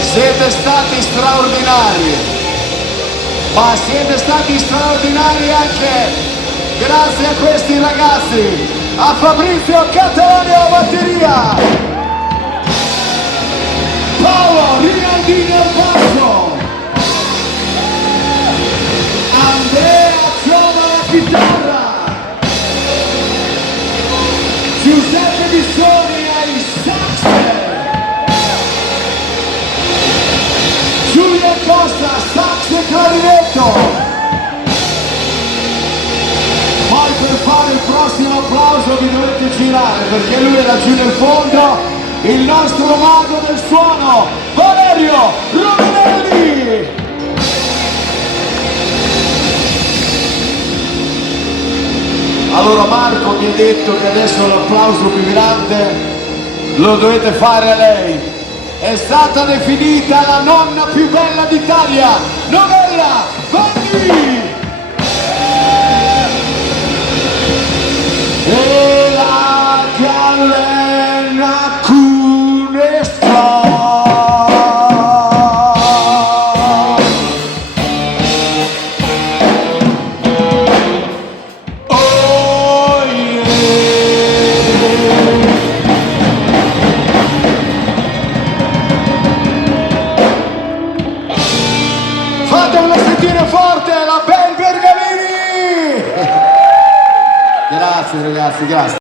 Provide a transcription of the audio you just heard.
siete stati straordinari, ma siete stati straordinari anche grazie a questi ragazzi, a Fabrizio Catalani alla batteria, Paolo Rinaldini al basso, Andrea Cioma alla chitarra, Giuseppe Bissoni ai sax, Giulio Costa sax e clarinetto. Poi per fare il prossimo applauso vi dovete girare perché lui è laggiù nel fondo, il nostro mago del suono, Valerio Romanelli. Allora Marco mi ha detto che adesso l'applauso più grande lo dovete fare a lei. È stata definita la nonna più bella d'Italia, Novella Vanni!